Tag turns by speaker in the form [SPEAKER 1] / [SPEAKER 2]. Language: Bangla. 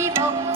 [SPEAKER 1] দিব।